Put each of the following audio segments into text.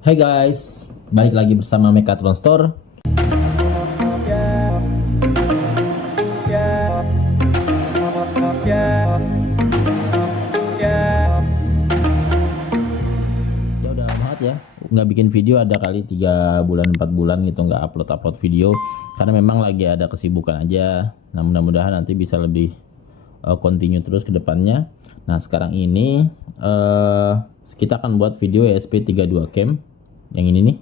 Hai guys, balik lagi bersama Mechatron Store. Ya udah lama banget ya, nggak bikin video ada kali 3 bulan 4 bulan gitu, nggak upload video karena memang lagi ada kesibukan aja. Nah mudah-mudahan nanti bisa lebih continue terus ke depannya. Nah sekarang ini kita akan buat video ESP32 Cam yang ini nih.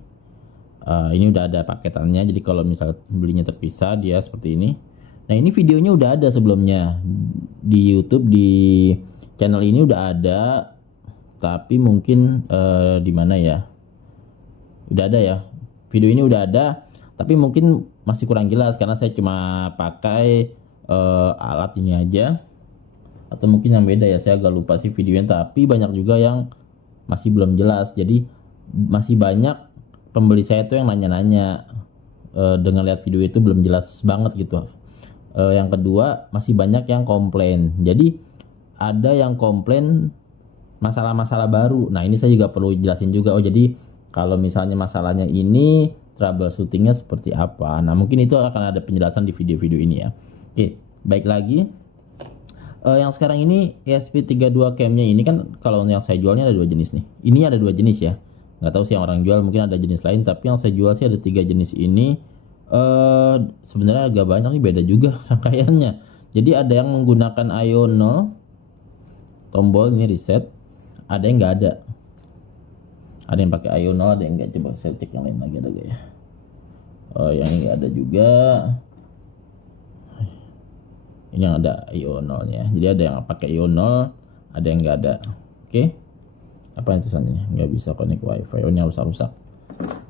Ini udah ada paketannya, jadi kalau misal belinya terpisah dia seperti ini. Nah ini videonya udah ada sebelumnya di YouTube, di channel ini udah ada, tapi mungkin di mana ya, udah ada ya, video ini udah ada tapi mungkin masih kurang jelas karena saya cuma pakai alat ini aja, atau mungkin yang beda ya, saya agak lupa sih videonya, tapi banyak juga yang masih belum jelas. Jadi masih banyak pembeli saya tuh yang nanya-nanya dengan lihat video itu belum jelas banget gitu. Yang kedua, masih banyak yang komplain. Jadi ada yang komplain masalah-masalah baru. Nah ini saya juga perlu jelasin juga. Oh jadi kalau misalnya masalahnya ini, troubleshootingnya seperti apa. Nah mungkin itu akan ada penjelasan di video-video ini ya. Oke, baik lagi. Yang sekarang ini ESP32 Cam-nya ini kan, kalau yang saya jualnya ada 2 jenis nih. Ini ada 2 jenis ya. Nggak tahu sih yang orang jual, mungkin ada jenis lain, tapi yang saya jual sih ada 3 jenis ini. Sebenarnya agak banyak nih, beda juga rangkaiannya. Jadi ada yang menggunakan IO 0, tombol ini reset, ada yang nggak ada. Ada yang pakai IO 0, ada yang nggak. Coba saya cek yang lain lagi ada gak ya. Oh yang ini nggak ada juga. Ini yang ada IO 0 nya. Jadi ada yang pakai IO 0, ada yang nggak ada. Oke. Apa yang tulisannya? Nggak bisa connect wifi. Oh ini harus rusak.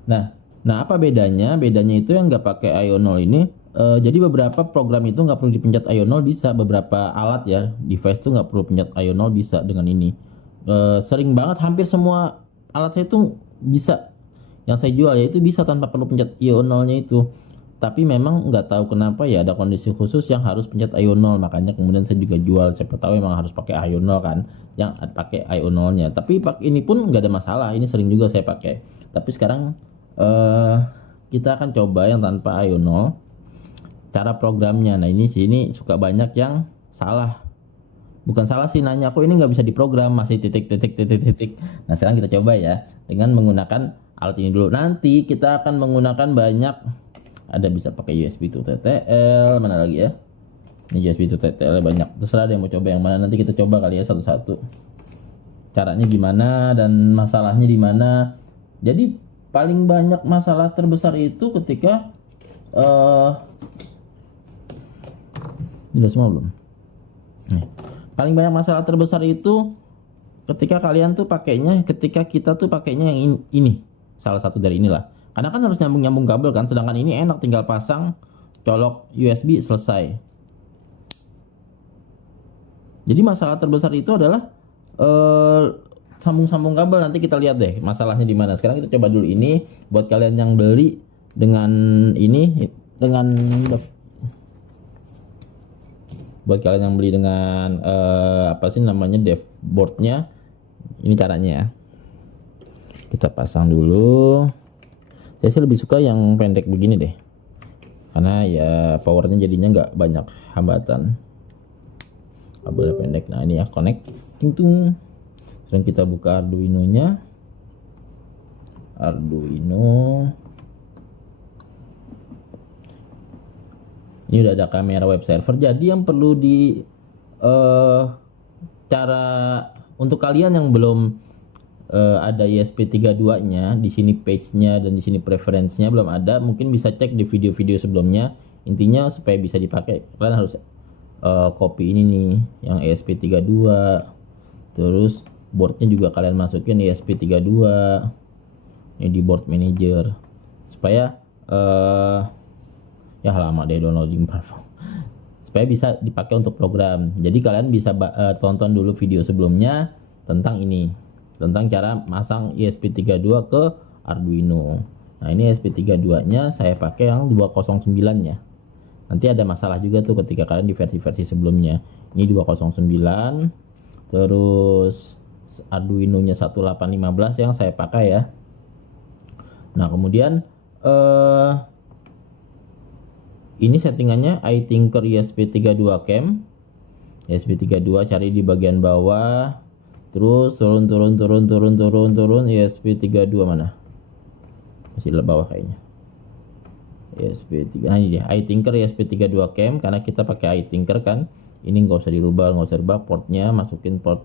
Nah apa bedanya? Bedanya itu yang nggak pakai IO 0 ini, jadi beberapa program itu nggak perlu dipencet IO 0 bisa. Beberapa alat ya, device tuh nggak perlu pencet IO 0 bisa dengan ini. Sering banget, hampir semua alat saya itu bisa. Yang saya jual ya itu bisa tanpa perlu pencet IO 0 nya itu. Tapi memang nggak tahu kenapa ya ada kondisi khusus yang harus pencet IO 0, makanya kemudian saya juga jual. Siapa tahu memang harus pakai IO 0 kan, yang pakai IO 0 nya. Tapi ini pun nggak ada masalah, ini sering juga saya pakai. Tapi sekarang kita akan coba yang tanpa IO 0, cara programnya. Nah ini sini suka banyak yang salah, bukan salah sih, nanya kok ini nggak bisa diprogram, masih titik. Nah sekarang kita coba ya dengan menggunakan alat ini dulu. Nanti kita akan menggunakan banyak, ada bisa pakai USB to TTL, mana lagi ya, ini USB to TTL banyak, terserah ada yang mau coba yang mana. Nanti kita coba kali ya satu-satu caranya gimana dan masalahnya di mana. Jadi paling banyak masalah terbesar itu ketika ini udah semua belum nih. Paling banyak masalah terbesar itu ketika kalian tuh pakainya, ketika kita tuh pakainya yang ini, salah satu dari inilah. Karena kan harus nyambung kabel kan, sedangkan ini enak tinggal pasang, colok USB, selesai. Jadi masalah terbesar itu adalah sambung kabel. Nanti kita lihat deh masalahnya di mana. Sekarang kita coba dulu ini buat kalian yang beli dengan ini, buat kalian yang beli dengan apa sih namanya, dev boardnya. Ini caranya ya. Kita pasang dulu. Saya sih lebih suka yang pendek begini deh, karena ya powernya jadinya nggak banyak hambatan. Kabelnya pendek. Nah ini ya, connect, tung. Sekarang kita buka Arduino nya. Ini udah ada kamera web server. Jadi yang perlu di cara untuk kalian yang belum ada ESP32 nya, di sini page-nya dan di sini preference-nya belum ada, mungkin bisa cek di video-video sebelumnya. Intinya supaya bisa dipakai, kalian harus copy ini nih yang ESP32, terus boardnya juga kalian masukin ESP32 ini di board manager, supaya ya lama deh downloading platform, supaya bisa dipakai untuk program. Jadi kalian bisa tonton dulu video sebelumnya tentang ini, tentang cara masang ESP32 ke Arduino. Nah ini ESP32 nya saya pakai yang 209 nya. Nanti ada masalah juga tuh ketika kalian di versi-versi sebelumnya. Ini 209, terus Arduino nya 1815 yang saya pakai ya. Nah kemudian ini settingannya iTinker ESP32 Cam. ESP32 cari di bagian bawah, terus turun ESP32 mana? Masih di bawah kayaknya. ESP3. Nah ini dia, iTinker ESP32 Cam, karena kita pakai iTinker kan. Ini nggak usah dirubah, portnya masukin port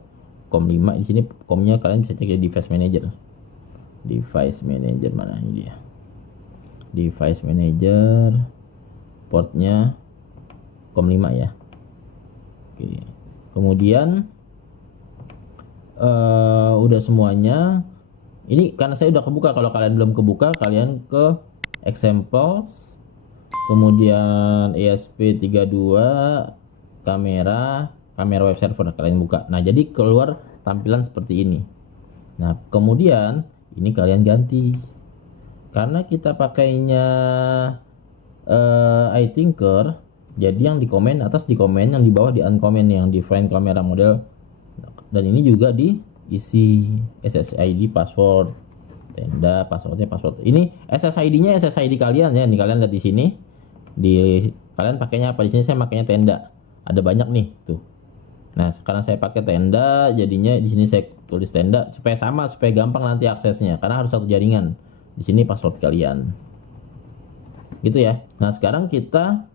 COM5. Di sini COM-nya kalian bisa cek di device manager. Device manager mana ini dia? Device manager, portnya COM5 ya. Oke. Kemudian udah semuanya. Ini karena saya udah kebuka, kalau kalian belum kebuka kalian ke examples, kemudian ESP32 kamera web server kalian buka. Nah jadi keluar tampilan seperti ini. Nah kemudian ini kalian ganti, karena kita pakainya iTinker, jadi yang di komen atas di komen, yang di bawah di uncomment, yang define kamera model. Dan ini juga diisi SSID password, tenda passwordnya password. Ini SSID-nya SSID kalian ya. Ini kalian lihat di sini. Kalian pakainya apa? Di sini saya makainya tenda. Ada banyak nih tuh. Nah sekarang saya pakai tenda, jadinya di sini saya tulis tenda supaya sama, supaya gampang nanti aksesnya, karena harus satu jaringan. Di sini password kalian. Gitu ya. Nah sekarang kita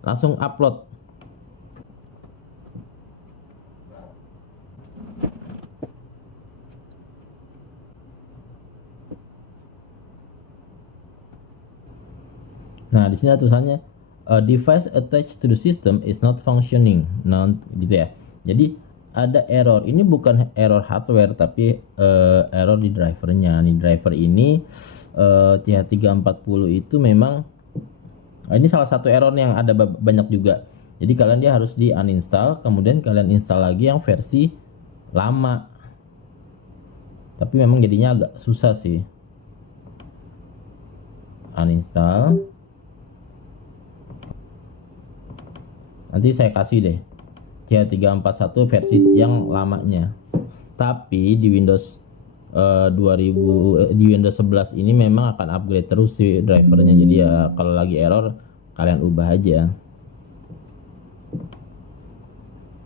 langsung upload. Nah, di sini ada tulisannya a device attached to the system is not functioning. Nah, gitu ya. Jadi ada error. Ini bukan error hardware tapi error di drivernya. Nih driver ini CH340 itu memang ini salah satu error yang ada banyak juga. Jadi kalian dia harus di uninstall, kemudian kalian install lagi yang versi lama. Tapi memang jadinya agak susah sih. Uninstall. Nanti saya kasih deh CH341 versi yang lamanya. Tapi di Windows 11 ini memang akan upgrade terus sih drivernya. Jadi ya kalau lagi error kalian ubah aja.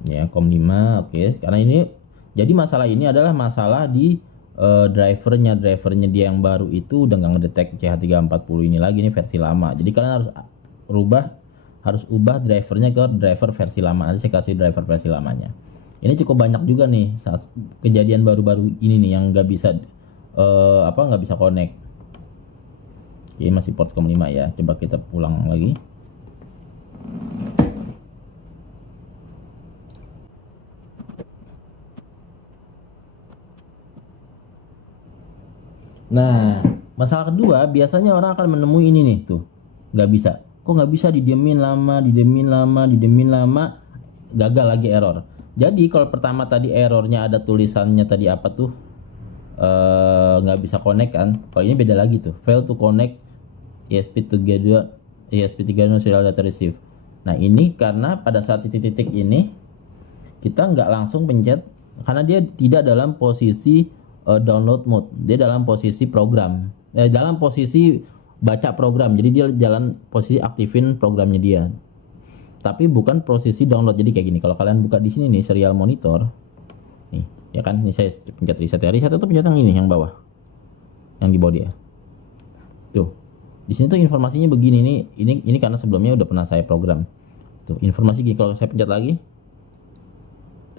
Ya, COM5 oke. Karena ini jadi masalah ini adalah masalah di drivernya dia yang baru itu udah nggak ngedetek CH340 ini lagi, ini versi lama. Jadi kalian harus ubah drivernya ke driver versi lama. Nanti saya kasih driver versi lamanya. Ini cukup banyak juga nih saat kejadian baru-baru ini nih yang nggak bisa nggak bisa connect. Oke, masih port COM5 ya. Coba kita pulang lagi. Nah, masalah kedua biasanya orang akan menemui ini nih tuh, nggak bisa. Kok nggak bisa, didemin lama, gagal lagi error. Jadi kalau pertama tadi errornya ada tulisannya tadi apa tuh, nggak bisa connect kan. Kalau ini beda lagi tuh, fail to connect ESP32 serial data receive. Nah ini karena pada saat titik-titik ini kita nggak langsung pencet, karena dia tidak dalam posisi download mode, dia dalam posisi program, dalam posisi baca program. Jadi dia jalan posisi aktifin programnya dia, tapi bukan posisi download. Jadi kayak gini, kalau kalian buka di sini nih serial monitor nih ya kan, ini saya pencet reset ya. Reset itu pencet yang ini, yang bawah, yang di bawah dia tuh. Di sini tuh informasinya begini, ini karena sebelumnya udah pernah saya program tuh informasi gini. Kalau saya pencet lagi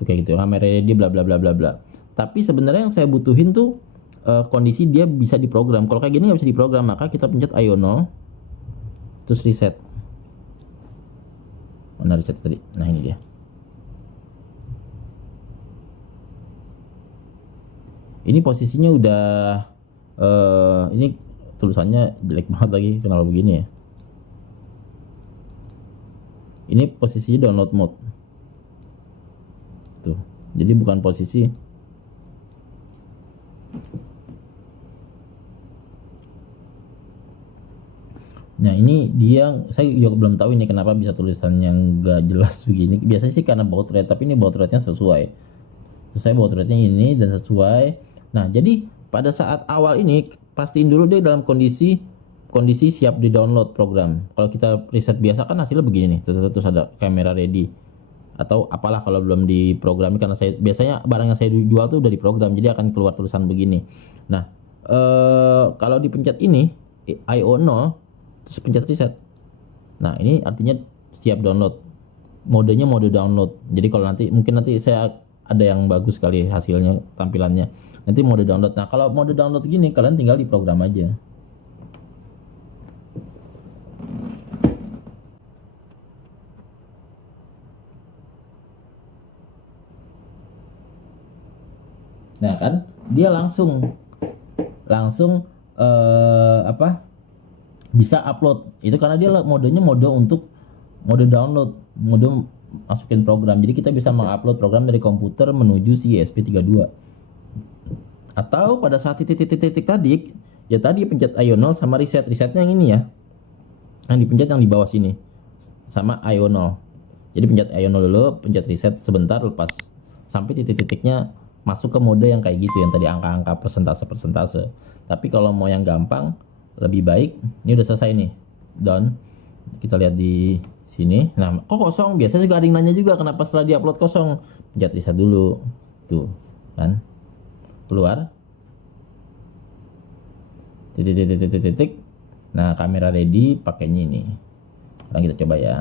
tuh kayak gitu, kamera dia bla bla bla bla bla. Tapi sebenarnya yang saya butuhin tuh kondisi dia bisa diprogram. Kalau kayak gini nggak bisa diprogram, maka kita pencet IO 0 terus reset. Mana reset tadi? Nah ini dia. Ini posisinya udah ini tulisannya jelek banget lagi, kenapa begini ya. Ini posisinya download mode tuh, jadi bukan posisi. Nah ini dia, saya juga belum tahu ini kenapa bisa tulisannya nggak jelas begini. Biasanya sih karena baud rate, tapi ini baud rate-nya sesuai baud rate-nya ini dan sesuai. Nah jadi pada saat awal ini pastiin dulu deh dalam kondisi siap di download program. Kalau kita riset biasa kan hasilnya begini nih, terus ada kamera ready atau apalah kalau belum diprogrami, karena saya biasanya barang yang saya jual tuh udah diprogram, jadi akan keluar tulisan begini. Nah, kalau dipencet ini IO 0 terus pencet reset. Nah, ini artinya siap download. Modenya mode download. Jadi kalau mungkin nanti saya ada yang bagus kali hasilnya, tampilannya. Nanti mode download. Nah, kalau mode download gini kalian tinggal diprogram aja. Nah, kan dia langsung bisa upload. Itu karena dia modenya mode untuk mode download, mode masukin program. Jadi kita bisa mengupload program dari komputer menuju si ESP32. Atau pada saat titik-titik tadi, ya tadi pencet IO 0 sama resetnya yang ini ya. Yang dipencet yang di bawah sini. Sama IO 0. Jadi pencet IO 0 dulu, pencet reset sebentar, lepas sampai titik-titiknya masuk ke mode yang kayak gitu, yang tadi angka-angka persentase. Tapi kalau mau yang gampang, lebih baik, ini udah selesai nih, done. Kita lihat di sini. Nah, kok kosong? Biasanya juga ada yang nanya juga kenapa setelah diupload kosong. Pencet reset dulu, tuh kan, keluar titik. Nah, kamera ready pakainya ini. Sekarang kita coba ya,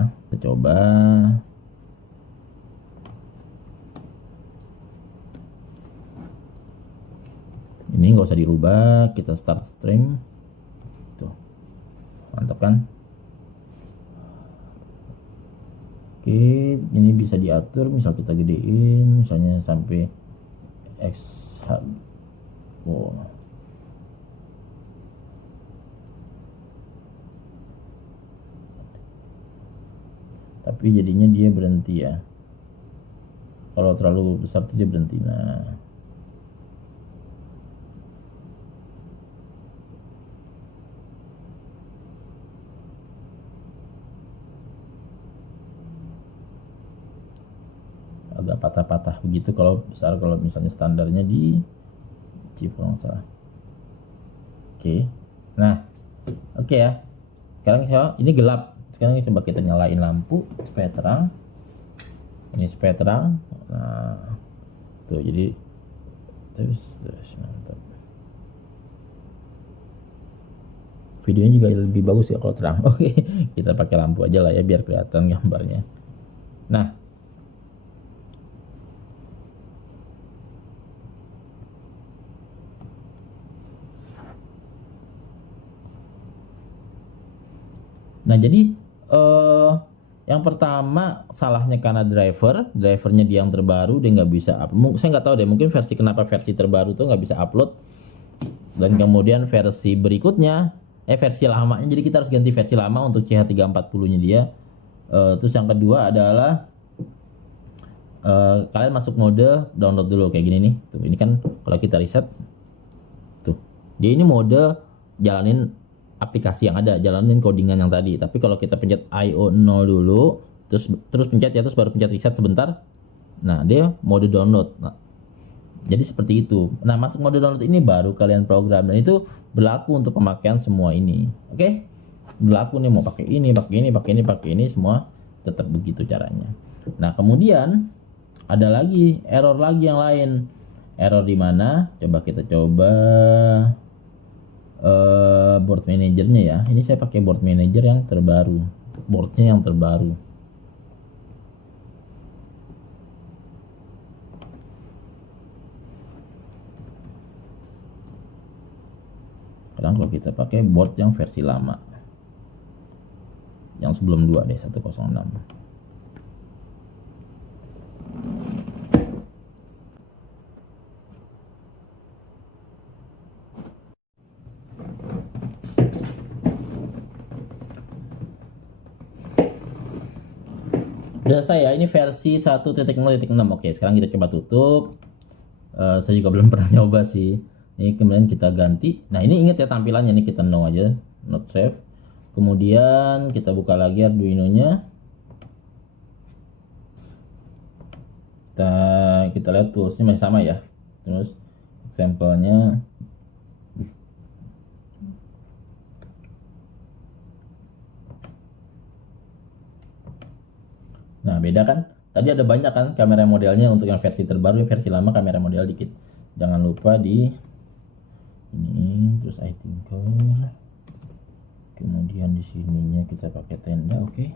ini nggak usah dirubah, kita start stream. Tuh, mantap kan? Oke, ini bisa diatur, misal kita gedein, misalnya sampai X. Wow. Tapi jadinya dia berhenti ya. Kalau terlalu besar tuh dia berhenti. Nah, agak patah-patah begitu kalau besar, kalau misalnya standarnya di chip kalau nggak salah. Oke. Nah, oke ya. Sekarang ini gelap. Sekarang coba kita nyalain lampu supaya terang. Ini supaya terang. Nah, tuh jadi terus mantap. Videonya juga lebih bagus ya kalau terang. Oke, kita pakai lampu aja lah ya biar kelihatan gambarnya. Nah, jadi yang pertama salahnya karena drivernya dia yang terbaru, dia nggak bisa saya nggak tahu deh, mungkin kenapa versi terbaru tuh nggak bisa upload, dan kemudian versi berikutnya versi lamanya, jadi kita harus ganti versi lama untuk CH340 nya dia. Terus yang kedua adalah kalian masuk mode download dulu kayak gini nih. Tuh, ini kan kalau kita reset tuh, dia ini mode jalanin aplikasi yang ada, jalanin codingan yang tadi. Tapi kalau kita pencet IO 0 dulu, terus pencet ya, terus baru pencet reset sebentar, nah dia mode download. Nah, jadi seperti itu. Nah, masuk mode download ini baru kalian program, dan itu berlaku untuk pemakaian semua ini. Oke? Berlaku nih mau pakai ini, pakai ini semua tetap begitu caranya. Nah, kemudian ada lagi error lagi yang lain. Error di mana? Coba kita board manajernya ya. Ini saya pakai board manager yang terbaru. Boardnya yang terbaru. Sekarang kalau kita pakai board yang versi lama, yang sebelum 2 deh, 106. Udah saya ini versi 1.0.6. Oke, sekarang kita coba tutup. Saya juga belum pernah nyoba sih. Ini kemudian kita ganti. Nah, ini ingat ya tampilannya, nih kita no aja, not save. Kemudian kita buka lagi Arduino-nya. Kita lihat toolsnya masih sama ya. Terus sampelnya beda kan, tadi ada banyak kan kamera modelnya. Untuk yang versi terbaru, versi lama kamera model dikit. Jangan lupa di ini, terus iThinker, kemudian di sininya kita pakai tenda. Oke,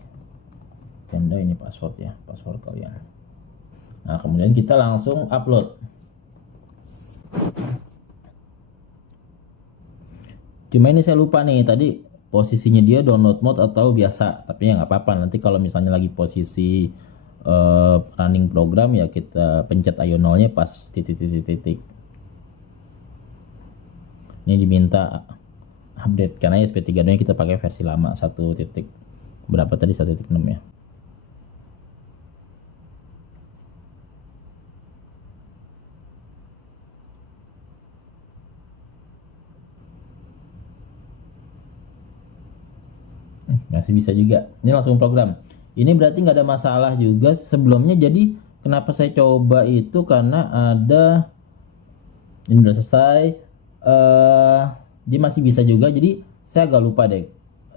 tenda ini password ya, password kalian. Nah kemudian kita langsung upload. Cuma ini saya lupa nih tadi posisinya dia download mode atau biasa, tapi ya nggak apa-apa. Nanti kalau misalnya lagi posisi running program ya kita pencet io0-nya pas titik. Ini diminta update karena ESP32 nya kita pakai versi lama 1 titik berapa tadi, 1.6 ya. Masih bisa juga. Ini langsung program. Ini berarti nggak ada masalah juga sebelumnya. Jadi kenapa saya coba itu karena ada ini udah selesai. Dia masih bisa juga. Jadi saya agak lupa deh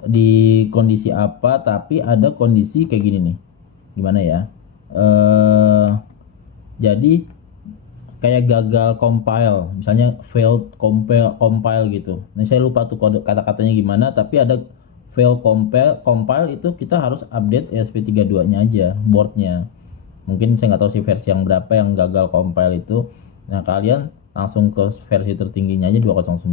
di kondisi apa, tapi ada kondisi kayak gini nih. Gimana ya? Jadi kayak gagal compile, misalnya failed compile gitu. Nah saya lupa tuh kode kata-katanya gimana, tapi ada fail compile itu kita harus update ESP32 nya aja, boardnya. Mungkin saya nggak tahu sih versi yang berapa yang gagal compile itu. Nah kalian langsung ke versi tertingginya aja 209.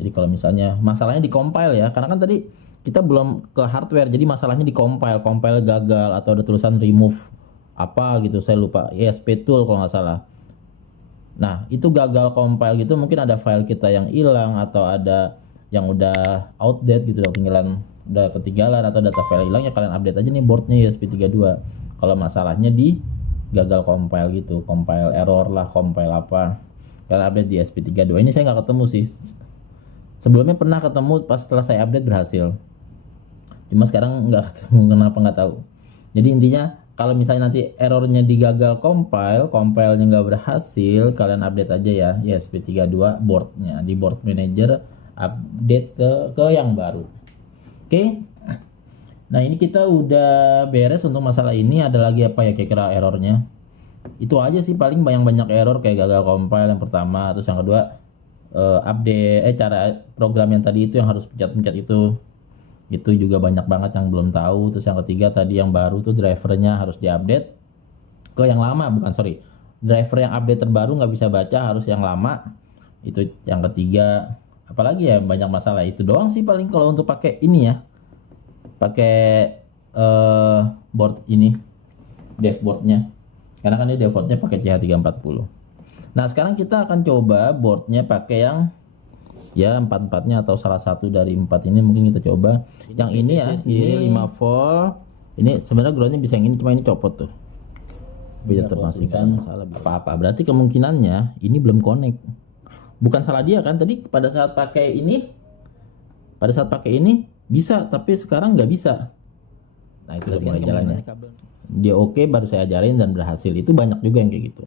Jadi kalau misalnya masalahnya di compile ya, karena kan tadi kita belum ke hardware, jadi masalahnya di compile gagal atau ada tulisan remove apa gitu, saya lupa, ESP tool kalau nggak salah. Nah itu gagal compile gitu, mungkin ada file kita yang hilang atau ada yang udah outdated gitu, udah ketinggalan atau data file hilang, ya kalian update aja nih boardnya ESP32. Kalau masalahnya di gagal compile gitu, compile error lah, compile apa, kalian update di ESP32. Ini saya nggak ketemu sih, sebelumnya pernah ketemu pas setelah saya update berhasil, cuma sekarang nggak ketemu, kenapa nggak tahu. Jadi intinya kalau misalnya nanti errornya di gagal compile-nya nggak berhasil, kalian update aja ya ESP32 boardnya di board manager, update ke yang baru. Oke. Nah ini kita udah beres untuk masalah ini. Ada lagi apa ya kira-kira errornya? Itu aja sih paling banyak error kayak gagal compile yang pertama, terus yang kedua update cara program yang tadi itu yang harus pencet-pencet itu juga banyak banget yang belum tahu. Terus yang ketiga tadi yang baru tuh drivernya harus diupdate ke yang lama, driver yang update terbaru nggak bisa baca, harus yang lama. Itu yang ketiga. Apalagi ya banyak masalah, itu doang sih paling kalau untuk pakai ini ya, pakai board ini dashboardnya, karena kan ini defaultnya pakai CH340. Nah sekarang kita akan coba boardnya pakai yang ya 44-nya atau salah satu dari 4 ini. Mungkin kita coba yang ini ya, ini 5 volt. Ini sebenarnya groundnya bisa yang ini, cuma ini copot tuh, bisa terpastikan salah apa-apa. Berarti kemungkinannya ini belum connect. Bukan salah dia kan, tadi pada saat pakai ini bisa, tapi sekarang nggak bisa. Nah itu udah mulai jalannya. Dia oke, baru saya ajarin dan berhasil. Itu banyak juga yang kayak gitu.